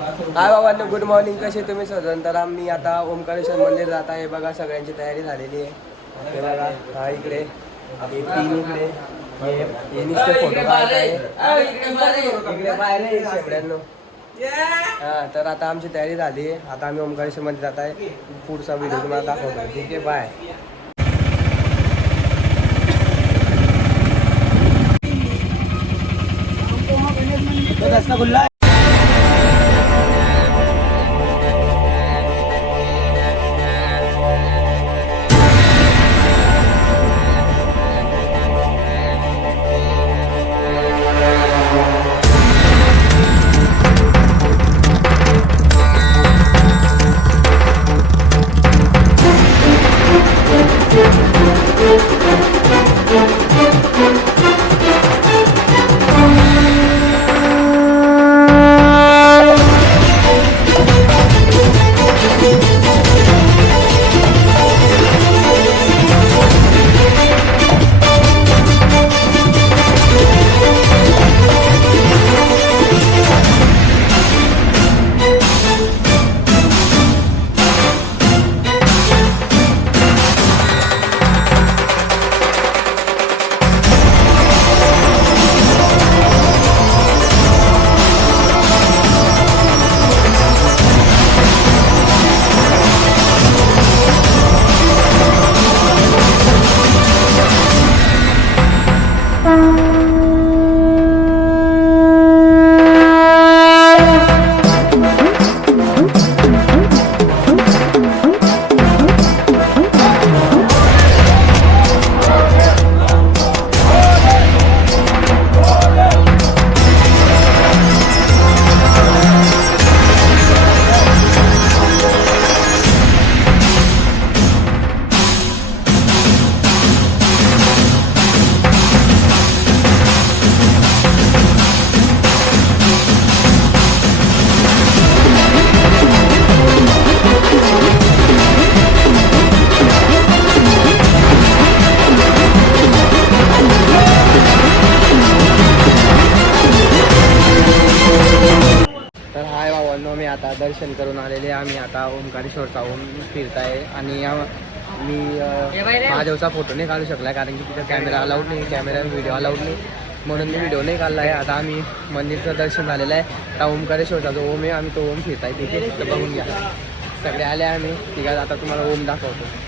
हाय बाबांनो, good morning. कसे तुम्ही सजन? तर आम्ही आता ओंकारेश्वर मंदिर जात आहे. बघा सगळ्यांची तयारी झालेली आहे. हे बघा, हा इकडे, हे तीन इकडे, हे नुसते फोटो काढत आहे. इकडे बाहेर आहे शेपड्यांनो. हा, तर आता आमची तयारी झाली आहे. आता आम्ही ओंकारेश्वर मध्ये जात आहे. पुढचा व्हिडिओ तुम्हाला दाखवतो. ठीक आहे, बाय. रस्ता खुला. मी आता दर्शन करून आलेले. आम्ही आता ओंकारेश्वर जाऊन फिरत आहे. आणि मी महादेवचा फोटो नाही काढू शकला कारण की तिथं कॅमेरा अलाउड नाही, कॅमेरा व्हिडिओ अलाउड नाही, म्हणून मी व्हिडिओ नाही काढला आहे. आता आम्ही मंदिरचं दर्शन झालेलं आहे. आता ओंकारेश्वरचा जो ओम आहे, आम्ही तो ओम फिरत आहे तिथे. तिथं बघून घ्या, सगळे आले आम्ही. ठीक आहे, आता तुम्हाला ओम दाखवतो.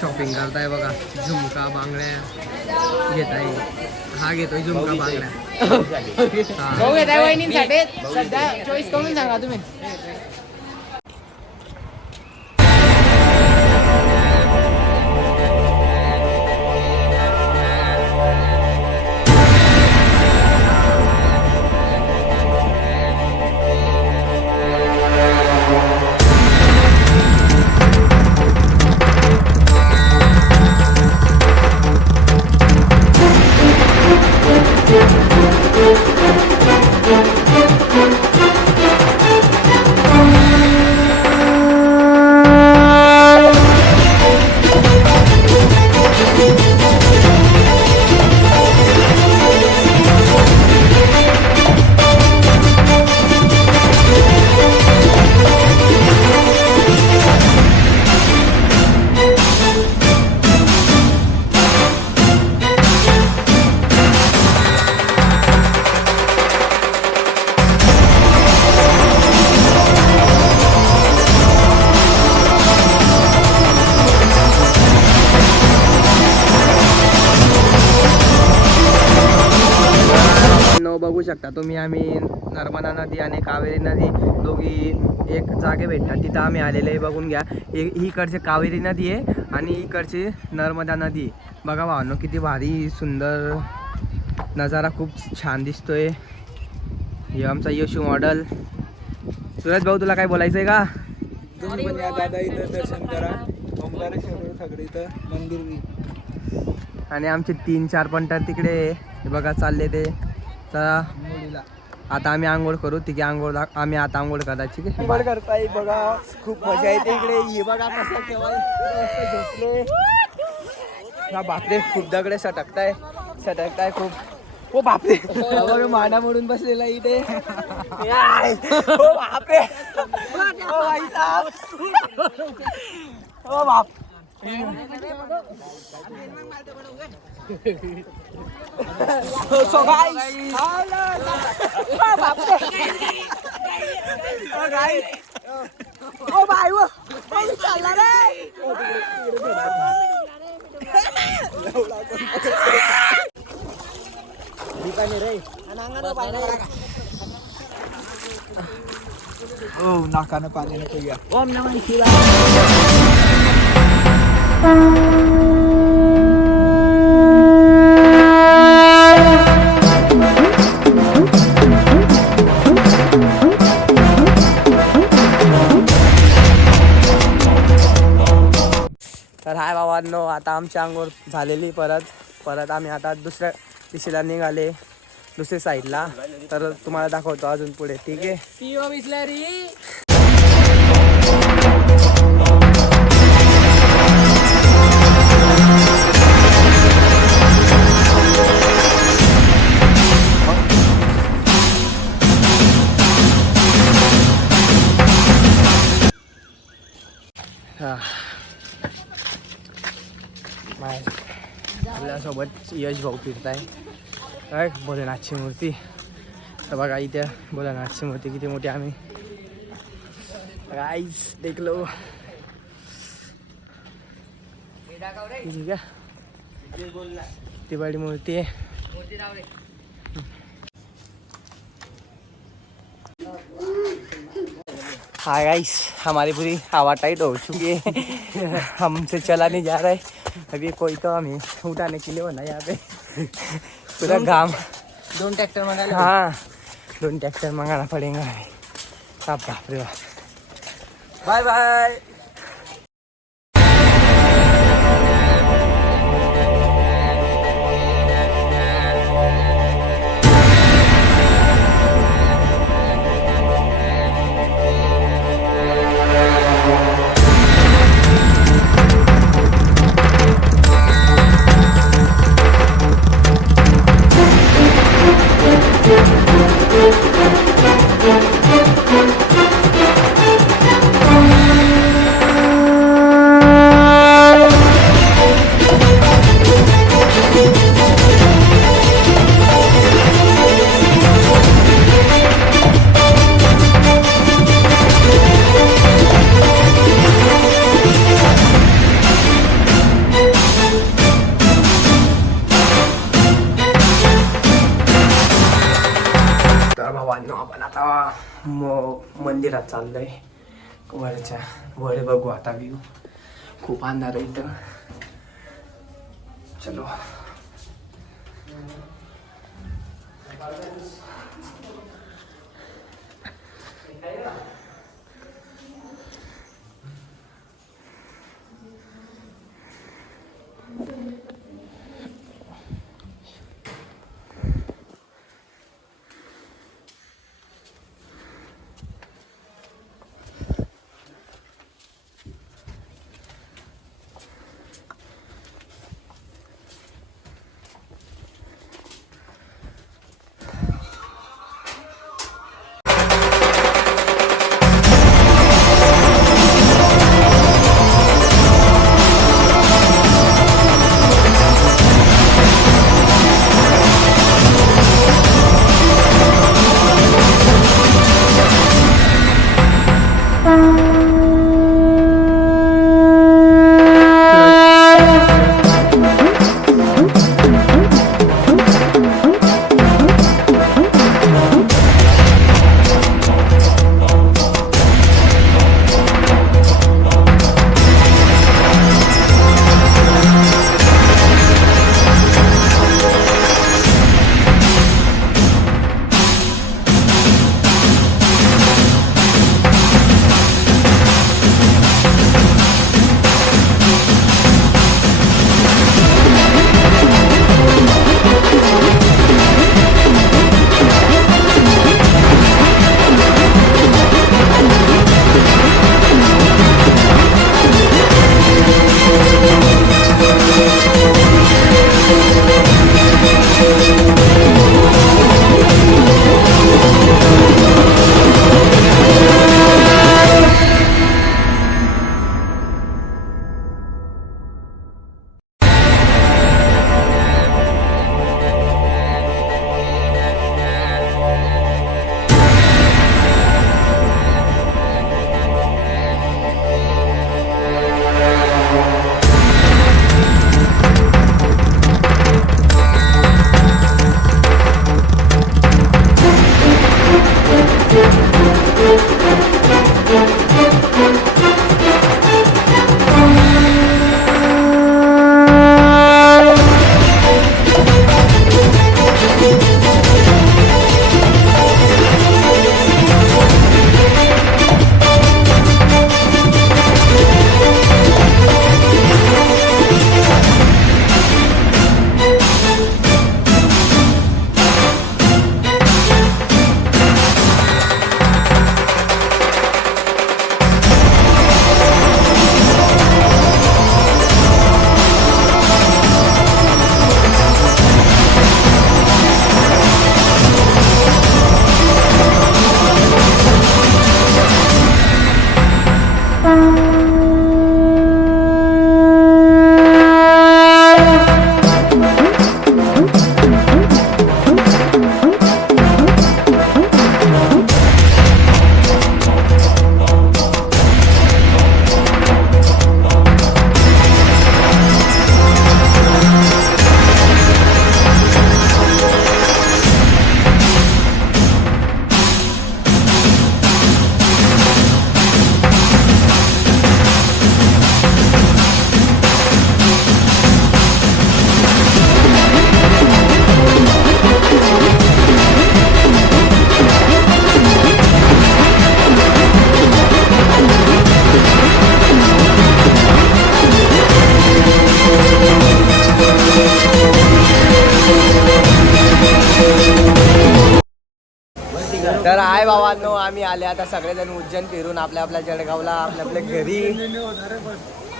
शॉपिंग करताय बघा, झुमका बांगड्या घेत आहे. हा घेतोय झुमका बांगड्या. घेताय वहिनींसाठी सध्या चॉईस करून सांगा तुम्ही. बघू शकता तुम्ही, आम्ही नर्मदा नदी आणि कावेरी नदी दोघी एक जागे भेटतात, तिथं आम्ही आलेले आहे. बघून घ्या, इकडचे कावेरी नदी आहे आणि इकडची नर्मदा नदी. बघा भावांनो, किती भारी सुंदर नजारा, खूप छान दिसतोय. हे आमचा यशू मॉडल. सुरेश भाऊ, तुला काय बोलायचं आहे का? तुम्ही पण या दादा, इथं दर्शन करा. ओंकारेश्वर सगळं इथं मंदिर. आणि आमचे 3-4 पंटर तिकडे बघा चालले ते. चला आता आम्ही आंघोळ करू तिथे आम्ही आता आंघोळ करायची की आंघोळ करताय बघा खूप मजा येते इकडे. हे बघा कसं झोपले. बापरे खूप दगडे सटकताय खूप. ओ बापरे बघा माना मोडून बसलेला इथे. ओ बापरे ओ भाई साहब. ओ बाप सो गाइस ओ भाई वो चालला रे. हो नाकानं पाणी नको घ्या. ओम नमः शिवाय. तर हाय बाबांनो आता आमची अंघोळ झालेली. परत आम्ही आता दुसऱ्या दिशेला निघाले दुसऱ्या साईडला. तर तुम्हाला दाखवतो अजून पुढे. ठीक आहे. आपल्यासोबत यश भाऊ फिरताय. काय भोलेनाथची मूर्ती. तर बघा इथे भोलेनाथची मूर्ती किती मोठी. आम्ही गाईस देखलो. ठीक आहे ती बड़ी मूर्ति है. हाँ गाइस हमारी पूरी हवा टाइट हो चुकी है. हमसे चला नहीं जा रहा है अभी कोई. तो हमें उठाने के लिए होना यहाँ पे पूरा घाम. 2 ट्रैक्टर मंगाना. हाँ 2 ट्रैक्टर मंगाना पड़ेगा हमें. अब बाप रे बाय बाय. आपण आता मंदिरात चाललोय. वर बघू आता व्ह्यू. खूप अंधार आहे इथं. चलो तर आहे भावांनो, आम्ही आले आता सगळेजण उज्जैन फिरून आपल्या आपल्या जळगावला आपल्या आपल्या घरी.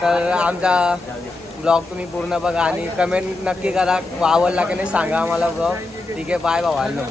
तर आमचा ब्लॉग तुम्ही पूर्ण बघा आणि कमेंट नक्की करा, आवडला की नाही सांगा आम्हाला ब्लॉग. ठीक आहे, बाय भावांनो.